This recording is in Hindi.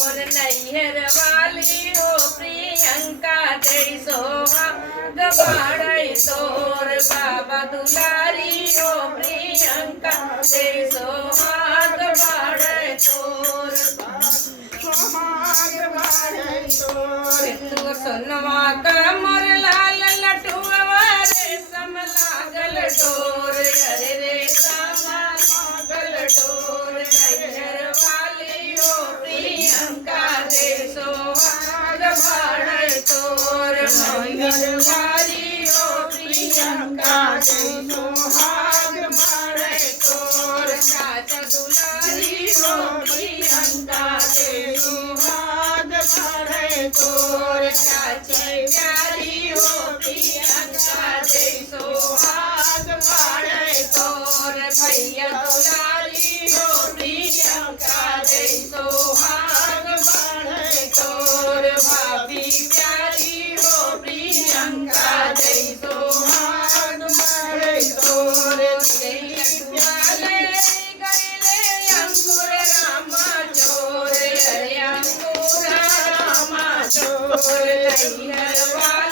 और नैहर वाली हो प्रियंका तेरी सोहाग बाड़े तोर बाबा दुलारी हो प्रियंका तेरी सोहाग बाड़े तोर तू सोनवा कमर लाल लटुआ रेशम लागल डोर अरे रेशम लागल डोर नैहर वाली हो प्रियंका दे सोहाग बाड़े तोर नैहर वाली हो प्रियंका दे सोहाग बाड़े तोर चाचा दुलारी हो प्रियंका दे सोहाग बाड़े तोर चाची प्यारी हो प्रियंका दे सोहाग बाड़े तोर भैया दुलारी हो प्रियंका दे सोहाग बाड़े तोर भाभी प्यारी हो प्रियंका दे सोहाग बाड़े तोर प्याले गईले अंकुर रामा चोर अरे अंकुर रामा चोर नैहर वाली